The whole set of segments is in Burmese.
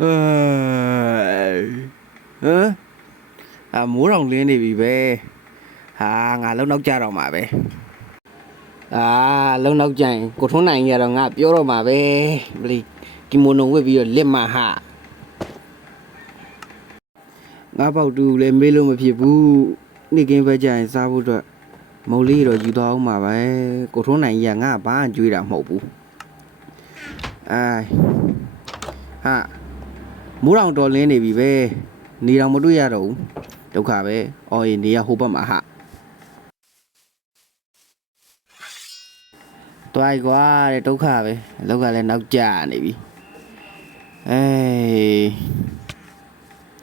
ဟမ်မိုးတောင်လင်းနေပြီပဲဟာငါလုံနောက်ကြတော့မှာပဲလုံနောက်ကြရင်ကိုထွန်းနိုင်ရတော့ငါပြောတော့မှာပဲဘလီကီမိုနိုဝတ်ပြီးတော့လက်မဟာငါပေါက်တူလည်းမေးလို့မဖြစ်ဘူးနေ့ကင်းဘက်ကြရင်စားဖို့အတွက်မုံလေးတော့ယူသွားအောင်မှာပဲကိုထွန်းနိုင်ရငါဘာကြွေးတာမဟုတ်ဘူးမိုးတောင်တော်လင်းနေပြီပဲနေတော့မတွေ့ရတော့ဘူးဒုက္ခပဲအော်အေးနေရဟိုဘက်မှာဟာတွိုက်ကွာတဲ့ဒုက္ခပဲအလောက်ကလည်းနောက်ကျနေပြီ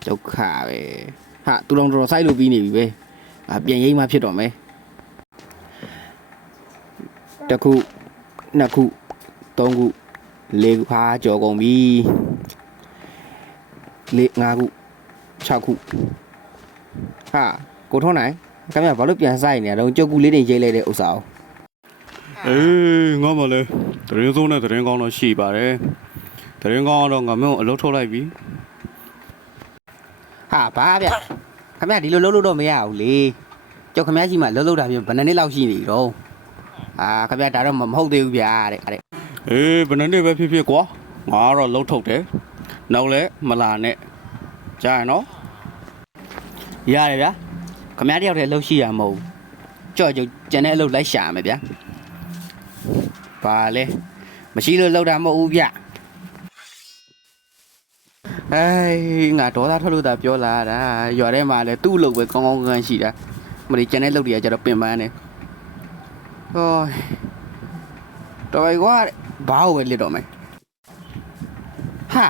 ဒုက္ခပဲဟာသူတော်တော်စိုက်လို့ပြီးနေပြီပဲပြန်ရိမ့်မှဖြစ်တော့မယ်တစ်ခုနှစ်ခုသုံးခုလေးခုဖားကြော်ကုန်ပြီ5ခု6ခုဟာကိုထွန်းနိုင်ခင်ဗျာဘာလို့ပြန်စိုက်နေရတော့ကြုတ်ကူလေးတွေရိတ်လိုက်တဲ့ဥစ္စာငါမလဲတရင်စိုးနဲ့တရင်ကောင်းတော့ရှိပါတယ်တရင်ကောင်းတော့ငါမျိုးအလုပ်ထုတ်လိုက်ပြီဟာဘာဗျခင်ဗျာဒီလိုလှုပ်လို့တော့မရဘူးလေကြောက်ခင်ဗျာရှိမှလှုပ်တာမျိုးဘယ်နှစ်နှစ်လောက်ရှိနေတော့ခင်ဗျာဒါတော့မဟုတ်သေးဘူးဗျာတဲ့ဘယ်နှစ်ပဲဖြစ်ကွာငါကတော့လှုပ်ထုတ်တယ်နောက်လဲမလာနဲ့ကြားရနော်ရတယ်ဗျာခင်ဗျားတယောက်တည်းလှုပ်ရှိရမဟုတ်ကြော့ကျန်တဲ့အလုပ်လိုက်ရှာမယ်ဗျာဘာလဲမရှိလို့လှုပ်တာမဟုတ်ဘူးဗျငါဒေါသထွက်လို့သာပြောလာတာရွာထဲမှာလဲသူ့အလုပ်ပဲကောင်းကောင်းကန်ရှိတာမလေးကျန်တဲ့လုပ်တွေကကျတော့ပင်ပန်းနေဟောတော်ပဲကွာဘာလို့ပဲလစ်တော့မယ်ဟာ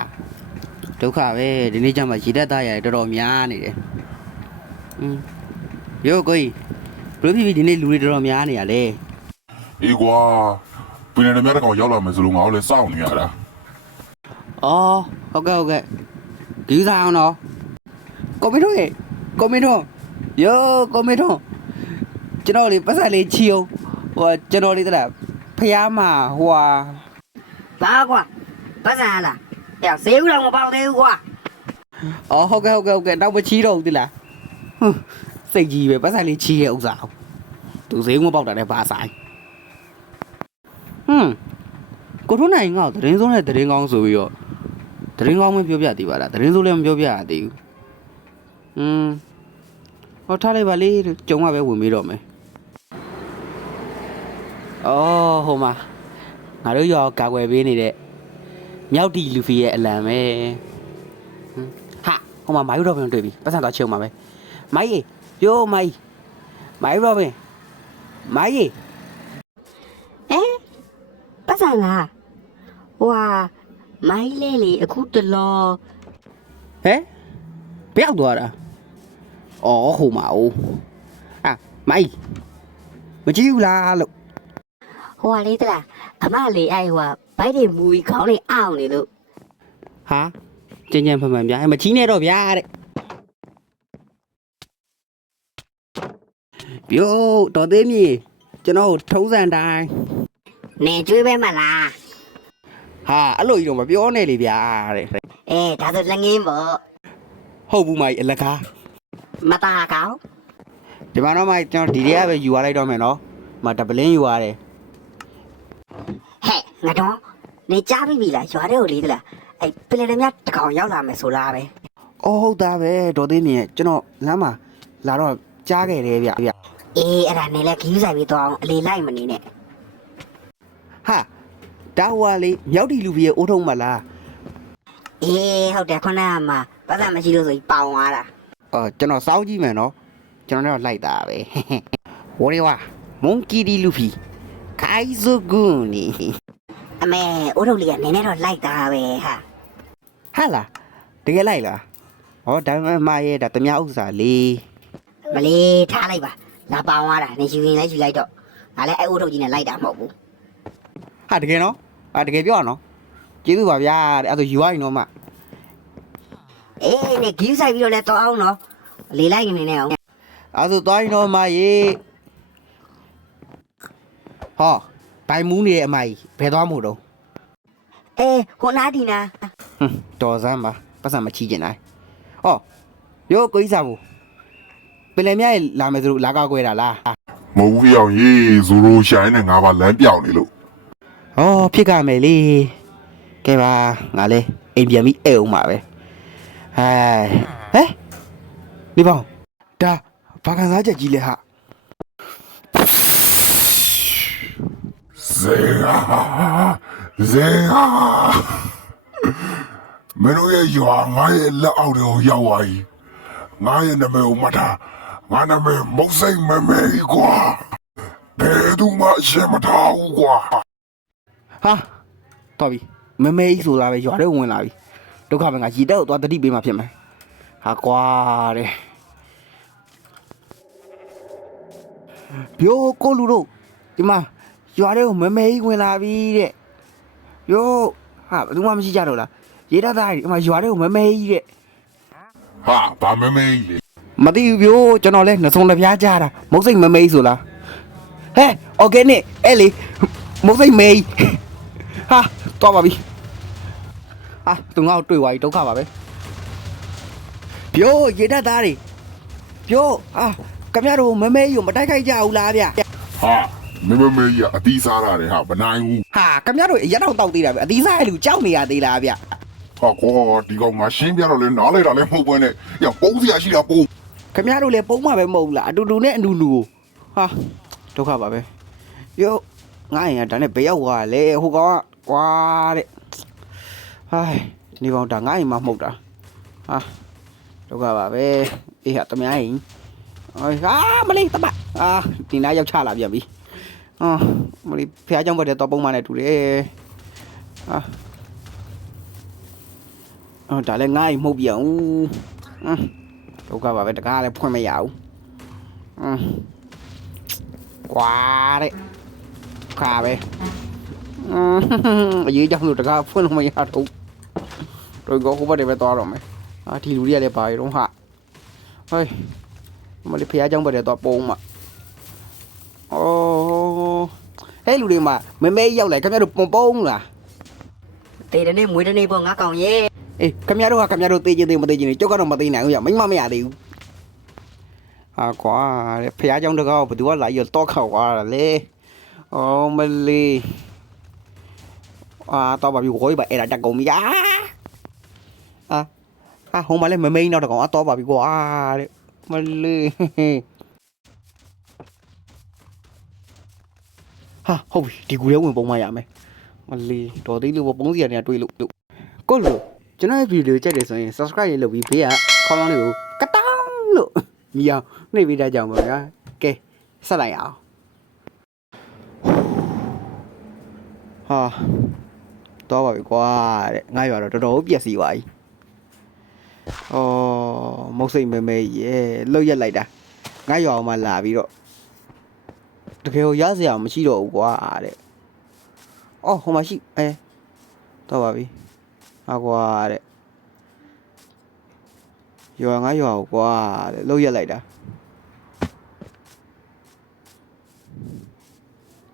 ဒုက္ခပဲဒီနေ့ကျမှရေတက်သားရတယ်တော်တော်များနေတယ်ယောကိုကြီးဘလို့ဖြစ်ဒီနေ့လူတွေတော်တော်များနေရလဲအေးကွာပင်နေမြတ်ကောင်ရောက်လာမယ်ဆိုလို့ငါတို့လည်းစောင့်နေရတာဟုတ်ကဲ့ဒီစားအောင်တော့ကိုမင်းတို့ယောကိုမင်းတို့ကျွန်တော်လေးပတ်စံလေးချီအောင်ကျွန်တော်လေးတလားဖျားမှာဘာကွာပတ်စံလားဈေးဦးတော့မပေါက်သေးဘူးကွာဟုတ်ကဲ့တော့မချီတော့ဘူးတလားစိတ်ကြီးပဲပတ်စံလေးချီရဲ့ဥစ္စာသူဈေးမပေါက်တာလည်းဘာဆိုင်ကိုထွန်းနိုင်ငါ့ကိုသတင်းစိုးနဲ့သတင်းကောင်းဆိုပြီးတော့သတင်းကောင်းမပြောပြသေးပါလားသတင်းစိုးလည်းမပြောပြရသေးဘူးဟောထားလိုက်ပါလေကြုံကပဲဝင်ပြီးတော့မယ်ဟိုမှာငါတို့ရောကာကွယ်ပေးနေတဲ့မြောက်တီလူဖီရဲ့အလံပဲဟာဟိုမှာမိုင်းရောဘင်တွေ့ပြီပတ်စံတော့ချုံမှာပဲမိုင်းယောမိုင်းရောဘင်မိုင်းပတ်စံလားမိုင်းလေးလေအခုတလောဘယ်ရောက်သွားတာဟိုမှာမိုင်းမကြည့်ဘူးလားလို့လေးတလားအမလေးဘိုက်တွေမူကြီးခေါင်းလေးအောင်းနေလို့ဟာကျင်းဖန်ဗျာမချီးနဲ့တော့ဗျာတဲ့ပြို့တော်သေးမြေကျွန်တော်ထုံးစံတိုင်းနေကျွေးပဲမလားဟာအဲ့လိုကြီးတော့မပြောနဲ့လေဗျာတဲ့ဒါဆိုလက်ငင်းပေါ့ဟုတ်ဘူးမိုင်အလကားမတာကောင်းဒီမှာတော့မိုင်ကျွန်တော်ဒီတည်းကပဲယူရလိုက်တော့မယ်နော်မတပလင်းယူရတယ်ငါတော့နေကြားပြီလားရွာတဲ့ကိုလေးတလားပလင်တွေများတကောင်ရောက်လာမယ်ဆိုလားပဲဟုတ်သားပဲဒေါ်သေးမြင်ကျွန်တော်လမ်းမှာလာတော့ကြားခဲ့တယ်ဗျအဲ့ဒါနေလဲခီးဆိုင်ပြီးတော့အလေးလိုက်မနေနဲ့ဟာတာဝါလေးမြောက်တီလူကြီးရဲ့အိုးထုံးမလားဟုတ်တယ်ခုနကမှပတ်စံမရှိလို့ဆိုပြီးပေါင်သွားတာကျွန်တော်စောင်းကြည့်မယ်နော်ကျွန်တော်တော့လိုက်တာပဲဝရီဝါမွန်ကီဒီလူဖီခိုင်ဇူဂူနီအမေအိုးထုံးလေးကနည်းနည်းတော့လိုက်တာပဲဟာလားတကယ်လိုက်လားဒါပေမဲ့မရဲ့ဒါတမဥစ္စာလေးမလေးထားလိုက်ပါလာပေါင်သွားတာနေယူရင်လည်းယူလိုက်တော့ငါလည်းအိုးထုံးကြီးနဲ့လိုက်တာမဟုတ်ဘူးဟာတကယ်နော်တကယ်ပြောရနော်ကျေးဇူးပါဗျာတဲ့အဲ့ဒါယူရရင်တော့မှနေဂီးဆိုင်ပြီးတော့လဲတော့အောင်နော်လေးလိုက်နေနေအောင်အဲ့ဒါသွားရင်တော့မရေတိုင်မူးနေတဲ့အမကြီးဘယ်သွားမို့တော့ ဟိုနားဒီနာ တော်စမ်းပါပတ်စံမချီကျင်တိုင်းဟောရိုးကိုကြီးစားဘူးပင်လယ်မြရဲ့လာမယ်ဆိုလို့လာကောက်ခွဲတာလား မဟုတ်ဘူးအောင်ရေးဇိုရိုရှိုင်းနဲ့ငါပါလမ်းပြောင်းနေလို့ ဟောဖြစ်ကြမယ်လေကဲပါငါလဲအိမ်ပြန်ပြီးအဲ့အောင်ပါပဲဟဲဒီပေါင်းဒါဘာကန်စားချက်ကြီးလဲဟာ ဇေဟာမင်းတို့ရဲ့ရွာငါရဲ့လက်အောက်တွေကိုရောက်သွားပြီငါရဲ့နာမည်ကိုမှတ်ထားငါနာမည်မုတ်စိတ်မမေကွာဘယ်သူမှရှင်းမထားဘူးကွာ ဟာတော်ပြီမမဲကြီးဆိုတာပဲရွာထဲဝင်လာပြီဒုက္ခပဲငါရေတက်ကိုသွားတတိပေးမှဖြစ်မယ်ဟာကွာတဲ့ဘိုးကိုလူတို့ဒီမှာရွာထဲကိုမမဲကြီးဝင်လာပြီတဲ့ယိုးဟာဘယ်သူမှမရှိကြတော့လားရေတက်သားဒီမှာရွာထဲကိုမမဲကြီးတဲ့ ဟာဘာမမေကြီးလေ မသိဘူးဘိုးကျွန်တော်လဲနှစုံတစ်ပြားကြားတာမုတ်စိတ်မမဲကြီးဆိုလားဟဲ့โอเคနဲ့အဲ့လေမုတ်စိတ်မဲကြီးဟာတော့ပါပြီဟာသူငါ့ကိုတွေ့သွားပြီဒုက္ခပါပဲပြိုးရေတက်သားတွေပြိုးဟာကမြတို့မမဲကြီးကိုမတိုက်ခိုက်ကြဘူးလားဗျ ဟာမမေကြီးကအတီးစားရတယ်ဟာမနိုင်ဘူး ဟာကမြတို့ရက်တော့တောက်သေးတာဗျအသီးစားရဲ့လူကြောက်နေရသေးလားဗျ ဟာကောဒီကောင်ငါရှင်းပြတော့လဲနားလဲတာလဲမဟုတ်ဘဲနဲ့ရပုံးစရာရှိတာပုံး ကမြတို့လည်းပုံမှန်ပဲမဟုတ်ဘူးလားအတူတူနဲ့အနူနူဟာဒုက္ခပါပဲယောငါရင်ကဒါနဲ့ဘယ်ရောက်သွားလဲဟိုကောင်ကကွာတဲ့ဟိုင်းနေပေါင်းဒါငါရင်မှမှုတ်တာဟာဒုက္ခပါပဲအေးဟာတမရင်ဟာမလေးတပတ်အာဒီနားရောက်ချလာပြန်ပြီဟာမလေးဖះเจ้าဘက်တော့ပုံမှန်နဲ့တူတယ်ဟာအော်ဒါလည်းငါရင်မှုတ်ပြန်ဦးဒုက္ခပါပဲတကားလည်းဖွင့်မရဘူးကွာတဲ့ခါပဲအရေးကြောင့်လို့တကားဖွင့်လို့မရတော့တို့ကောဟိုဘက်တွေပဲသွားတော့မယ်အာဒီလူတွေကလည်းပါရုံဟာဟေးမလေးဖះเจ้าဘက်တွေတော့ပုံးမှာအော်ဟဲ့လူတွေမှာမမဲရောက်လိုက်ခင်ဗျားတို့ပုံလား တေတဲ့နေ့မွေးတဲ့နေ့ပေါ့ငါကောင်ရဲ့ အေးခင်ဗျားတို့ကခင်ဗျားတို့သိချင်းသိမသိချင်းကျုပ်ကတော့မသိနိုင်ဘူးရမိမမရသေးဘူးဟာကွာတဲ့ဖះเจ้าတကားဘယ်သူကလာရတော့ခောက်သွားတာလေအော်မလေးတော့ပါပြီကိုကြီးပါအဲ့ဒါတက်ကုန်ပြီဟိုမှာလည်းမမိန်တော့တကောင်တော့ပါပြီကွာတဲ့မလေးဟာဟုတ်ပြီဒီကူရဲဝင်ပုံမှန်ရမယ်မလေးတော်သေးလို့ပုံးစီရတယ်တွေ့လို့ကိုလို့ကျွန်တော်ရဲ့ဗီဒီယိုကြိုက်တယ်ဆိုရင် subscribe ရေးလုပ်ပြီးဘေးကခေါင်းလောင်းလေးကိုကတောင်းလို့မြည်အောင်နှိပ်ပေးတတ်ကြအောင်ပါဗျာကဲဆက်လိုက်အောင်ဟာတော့ပါပြီကွာတဲ့ငါရွာတော့တော်တော်ပြက်စီသွားပြီအော်မုတ်စိတ်မဲမဲရဲ့လှုပ်ရက်လိုက်တာငါရွာအောင်မှလာပြီးတော့တကယ်ကိုရစရာမရှိတော့ဘူးကွာတဲ့အော်ဟိုမှာရှိတော့ပါပြီဟာကွာတဲ့ရွာငါရွာကိုကွာတဲ့လှုပ်ရက်လိုက်တာ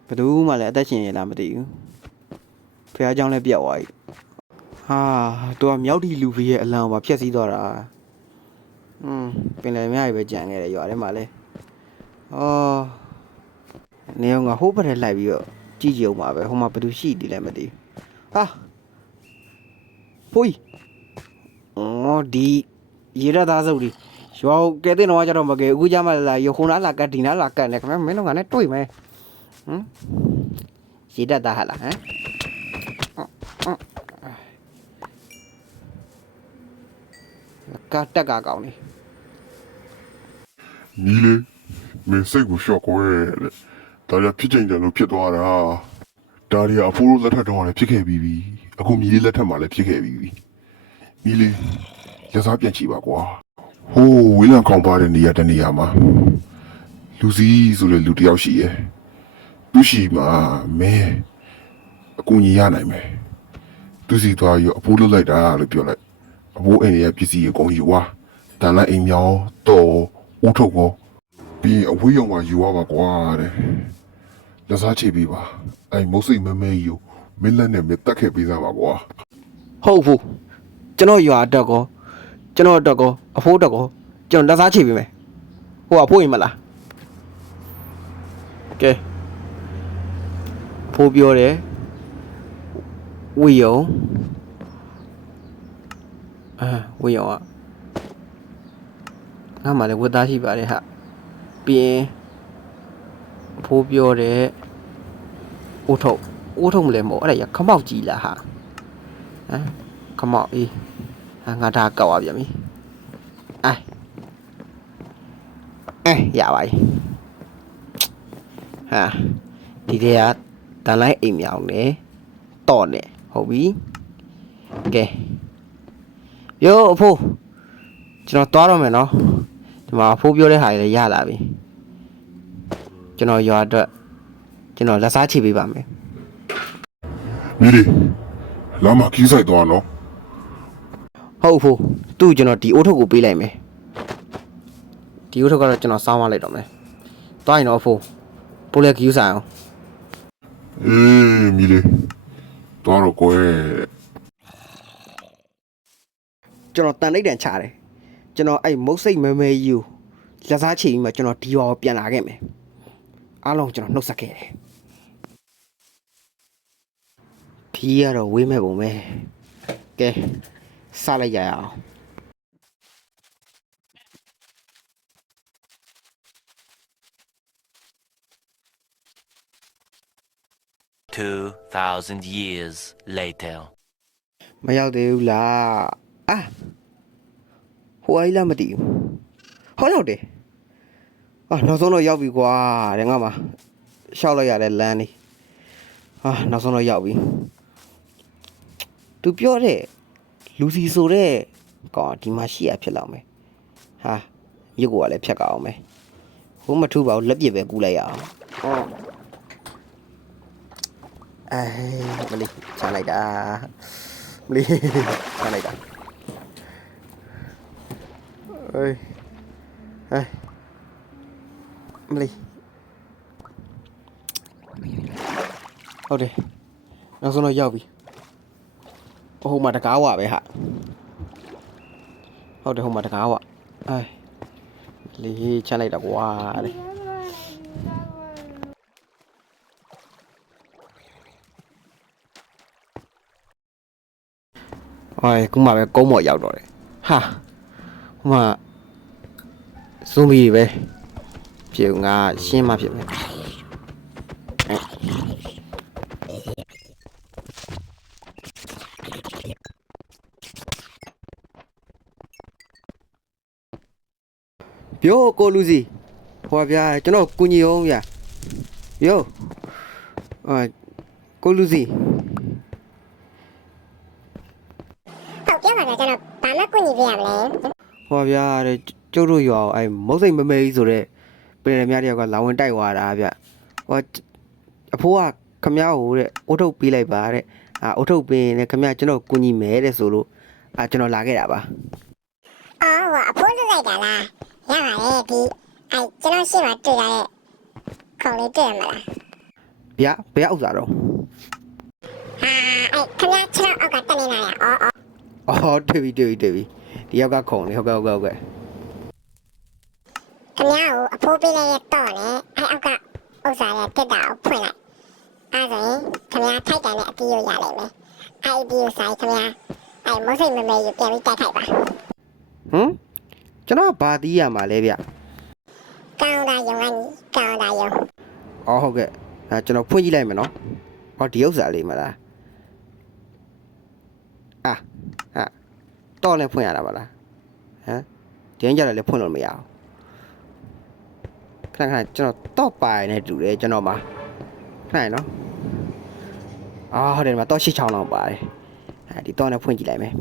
ဘယ်သူမှလည်းအသက်ရှင်ရလားမသိဘူးဖះเจ้าလည်းပြတ်သွားပြီဟာသူကမြောက်တီလူဖေးရဲ့အလံမှာဖြက်စီးသွားတာပင်လယ်မြရပဲကြံခဲ့တယ်ရွာထဲမှာလဲအော်နေအောင်ငါဟိုးဘက်ထဲလိုက်ပြီးတော့ကြည့်ကြအောင်ပါပဲဟိုမှာဘယ်သူရှိတယ်လဲမသိဟာဖွေးအော်ဒီရေရသားစုပ်ဒီရွာကဲတဲ့တော့ကြတော့မကဲအခုကြမှာလာရခုနာလာကတ်ဒီနာလာကတ်နေခင်ဗျမင်းတို့ကလည်းတွေ့မယ်ရေတတ်သားဟာလားဟမ်ကတက်ကကောင်းနေ နီးလေမင်းစိတ်ကိုရှော့ကွဲတဲ့ဒါကြဖြစ်ချိန်ကြလို့ဖြစ်သွားတာဒါရီအဖိုးလက်ထက်တော့လည်းဖြစ်ခဲ့ပြီးပြီအခုမြည်လေးလက်ထက်မှာလည်းဖြစ်ခဲ့ပြီးပြီနီးလေရစားပြန်ချီပါကွာဟိုးဝေးလံခေါင်းပါတဲ့နေရာတနေရာမှာလူစီဆိုတဲ့လူတယောက်ရှိရဲ့သူရှိမှာမင်းအကူညီရနိုင်မယ်သူစီသွားရောအဖိုးလွတ်လိုက်တာလို့ပြောလိုက်အဖိုးအိမ်ရဲ့ပစ္စည်းကိုကုန်ယူသွားတန်လိုက်အိမ်မြောင်းတော့ဦးထုတ်ကောပြီးအဝေးရောင်မှာယူရပါကွာတဲ့လက်စားချေပေးပါအဲ့မုတ်စိတ်မဲမဲကြီးကို မင်းလက်နဲ့မင်းတက်ခဲ့ပေးစားပါကွာ ဟုတ်ဘူးကျွန်တော်ရွာတက်ကောကျွန်တော်တက်ကောအဖိုးတက်ကောကျွန်တော်လက်စားချိပေးမယ်ဟိုကအဖိုးရင်မလားကဲဖိုးပြောတယ်ဝီယုံဝီယုံอ่ะငါမှလည်းဝတ်သားရှိပါတယ်ဟာပြီးရင်ဖိုးပြောတယ်ဦးထုတ်မလဲမဟုတ်အဲ့ဒါရခမောက်ကြီးလားဟာခမောက်အေးငါဒါကောက်ရပြန်ပြီရပါပြီဟာဒီတည်းကတန်လိုက်အိမ်မြောင်နေတော့နေဟုတ်ပြီကဲယောအဖိုးကျွန်တော်သွားတော့မယ်နော်ဒီမှာအဖိုးပြောတဲ့ဟာတွေလည်းရလာပြီကျွန်တော်ရွာအတွက်ကျွန်တော်လက်စားချိပေးပါမယ် မီလီလာမခီးဆိုင်သွားနော် ဟုတ်ဖို့သူ့ကျွန်တော်ဒီအိုးထုတ်ကိုပေးလိုက်မယ်ဒီအိုးထုတ်ကတော့ကျွန်တော်စောင်းသွားလိုက်တော့မယ်သွားရင်တော့ဖို့ပိုးလက်ကြီးဆိုင်အောင် အေးမီလီသွားတော့ကိုယ် ကျွန်တော်တန်လိုက်တန်ချတယ်ကျွန်တော်အဲ့မုတ်စိတ်မဲမဲကြီးကိုလက်စားချီပြီးမှကျွန်တော်ဒီရွာကိုပြန်လာခဲ့မယ်အားလုံးကျွန်တော်နှုတ်ဆက်ခဲ့တယ်ဒီကတော့ဝေးမဲ့ပုံပဲကဲစလိုက်ကြရအောင် 2,000 years later. မရောက်သေးဘူးလားဟိုအိုင်လာမသိဘူးဟောရောက်တယ်နောက်ဆုံးတော့ရောက်ပြီကွာတဲ့ငါမှာရှောက်လိုက်ရတဲ့လမ်းလေးနောက်ဆုံးတော့ရောက်ပြီသူပြောတဲ့လူစီဆိုတဲ့ကောင်ဒီမှာရှိရဖြစ်လောက်မယ်မြစ်ကိုကလည်းဖြတ်ကြအောင်မယ်ဟိုမထူပါဘူးလက်ပြပဲကူးလိုက်ရအောင်မလေးချလိုက်တာမလေးချလိုက်တာမလေးဟုတ်တယ်နောက်ဆုံးတော့ရောက်ပြီဟိုမှာတကားဝပဲဟာဟုတ်တယ်ဟိုမှာတကားဝလေးချလိုက်တာကွာတဲ့ခုမှပဲကုန်းပေါ်ရောက်တော့တယ်ဟာဟိုမှာဇွန်ဘီပဲပြေငါရှင်းမှဖြစ်မယ်ပြောကိုလူစီဟောဗျာကျွန်တော်ကုညီအောင်ဗျာပြောကိုလူစီဟုတ်ပြောပါဗျာကျွန်တော်ဘာမှကူညီပေးရမလဲ ဟောဗျာတဲ့ကျုပ်တို့ရွာအဲ့မုတ်စိတ်မမဲကြီးဆိုတဲ့ပြည်နယ်များတယောက်ကလာဝင်တိုက်သွားတာဗျဟောအဖိုးကခမ ्या ကိုတဲ့အုတ်ထုတ်ပေးလိုက်ပါတဲ့အုတ်ထုတ်ပေးရင်ခမ ्या ကျွန်တော်ကုညီမယ်တဲ့ဆိုလို့ကျွန်တော်လာခဲ့တာပါ အော်ဟိုအဖိုးလွတ်လိုက်တာလားရပါတယ်ဒီကျွန်တော်ရှေ့မှာတွေ့ရတဲ့ခေါင်းလေးတွေ့ရမလား ဗျာဘယ်ဥစ္စာတော့ ခင်ဗျား6အောက်ကတက်နေလာရအော်တွေ့ပြီဒီယောက်ကခုံလေဟုတ်ကဲ့ခင်ဗျားကိုအဖိုးပေးလိုက်ရတော့လေအောက်ကဥစ္စာရဲ့တက်တာကိုဖွင့်လိုက်ဆိုရင်ခင်ဗျားထိုက်တယ်နဲ့အတီးရရလိမ့်မယ်အတီးကိုဆိုင်ခင်ဗျားမစိတ်မမဲရပြန်ပြီးတိုက်ခိုက်ပါကျွန်တော်ဘာတီးရမှာလဲဗျ ကောင်းတာယုံကနေကောင်းတာယုံ ဟုတ်ကဲ့ကျွန်တော်ဖွင့်ကြည့်လိုက်မယ်နော်ဒီဥစ္စာလေးမလားတော့လည်းဖွင့်ရတာပါလားဒီရင်ကြတယ်လည်းဖွင့်လို့မရအောင်ခဏကျွန်တော်တော့ပိုင်နေတူတယ်ကျွန်တော်မှာခဏနော်ဟုတ်တယ်မှာတော့86လောက်ပါတယ်ဒီတော့လည်းဖွင့်ကြည့်လိုက်မယ်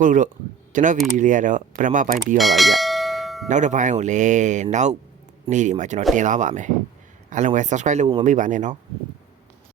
ကိုတို့ကျွန်တော်ဗီဒီယိုလေးကတော့ပထမပိုင်းပြီးသွားပါပြီဗျနောက်တစ်ပိုင်းကိုလည်းနောက်နေ့တွေမှာကျွန်တော်တင်သွားပါမယ်အားလုံးပဲ subscribe လုပ်ဖို့မမေ့ပါနဲ့နော်